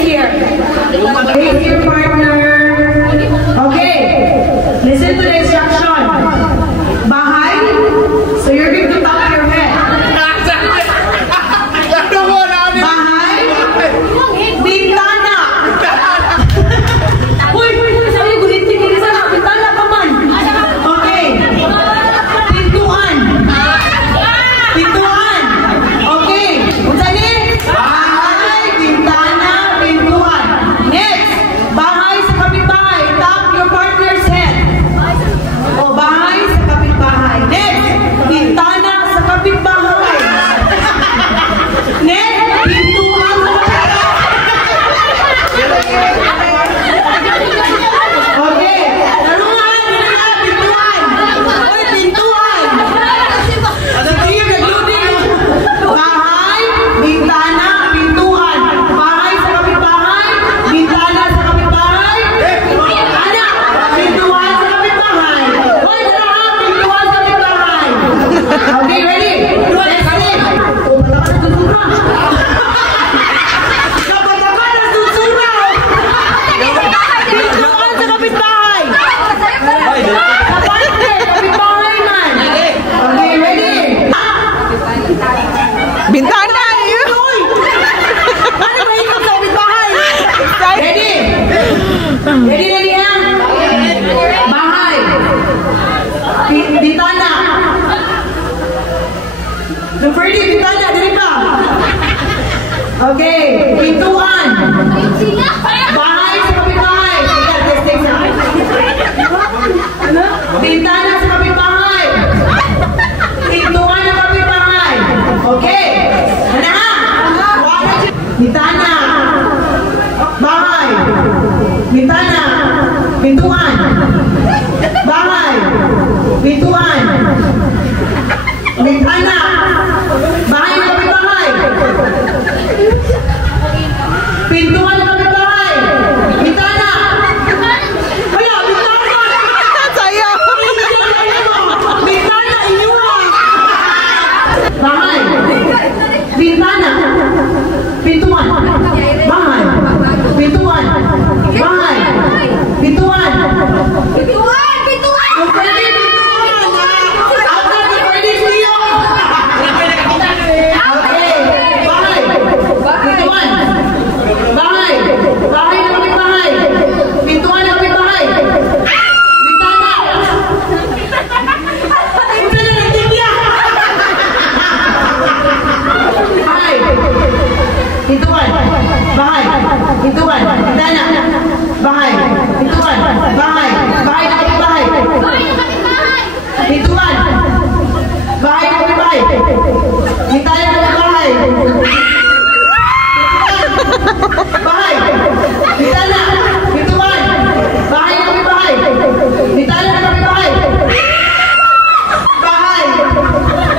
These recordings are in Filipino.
here. Face your partner. Okay. Listen to the instruction. Bahay. So you're going to tap your head. Bahay. Bintana. Uy, sabi ko dito kini sana bintana pa man. Okay. Pintuan. Pintuan. Okay. Unsa ni? Bahay, bintana, pintuan. Next. Bahay sa kapitbahay. Tap your partner's head. O bahay sa kapitbahay. Next. Bintana sa kapitbahay. Next. Pintuan sa okay. Tarungan. Pintuan. Oy, pintuan. Sige, nagluting. Bahay, bintana, pintuan. Bahay sa kapitbahay. Bintana sa kapitbahay. Bintana. Pintuan sa kapitbahay. Oy, tara, pintuan sa kapitbahay. Okay, ready? Next step. Oh, bata ka na susura. Bata ka na susura. Pintuan sa kapitbahay. Kapante, kapitbahay man. Okay, ready? Bintana yun! Uy! Ano ba ikot sa kapitbahay? Ready? Ready, ready ha? Bahay. Bintana. The Freddy, bintana, dali ka. Okay, pintuan. Bahay sa kapitbahay. Testing na. Bintana sa kapitbahay. Pintuan sa kapitbahay. Okay. Ano ha? Bintana. Bahay. Bintana. Pintuan. Bahay. Pintuan. Bintana. Bahay sa kapitbahay. Pintuan sa kapitbahay. Bintana. Wala, bintana. Sayo! Bintana, inyura. Bahay. Bintana. Pintuan. Bahay. Pintuan. Bahay. Pintuan. Ang pwede, pintuan. After the pwede siyo. Okay. Bahay. Pintuan. Bahay. Bahay na kapitbahay. Pintuan na kapitbahay. Bintana. Ito na nagtigya. Bahay. Pintuan. Bahay. Pintuan. Bintana. Bahay. Pintuan. Bahay. Bahay na kapitbahay. Pintuan. Bahay na kapitbahay. Bintana na kapitbahay. Bahay. Bintana. Pintuan. Bahay na kapitbahay. Bintana na kapitbahay. Bahay.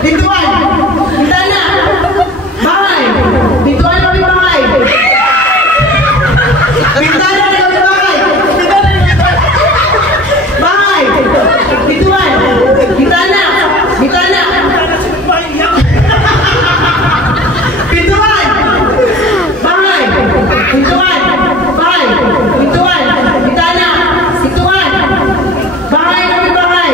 Pintuan. Bintana. Bahay. Pintuan na kapitbahay. Bintana na kapitbahay. Bahay. Pintuan. Bintana. Bintana. Pintuan. Bahay. Pintuan. Bahay. Pintuan. Bintana. Pintuan. Bahay na kapitbahay.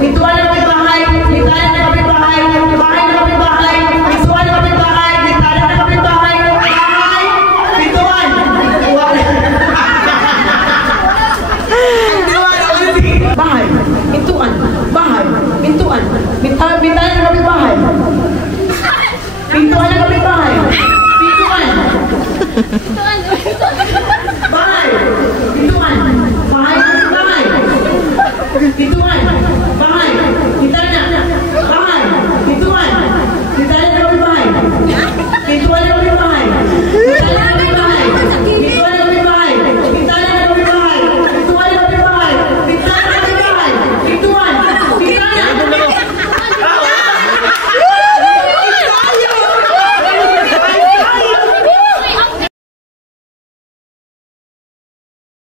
Pintuan na kapitbahay. Bintana na kapitbahay. Bahay na kapitbahay. Pintuan na kapitbahay. Bintana na kapitbahay. Bahay. Pintuan. Bahay. Pintuan. Bahay. Pintuan. Bintana na kapitbahay. Pintuan na kapitbahay. Pintuan. Bahay. Pintuan. Bahay na kapitbahay. Pintuan.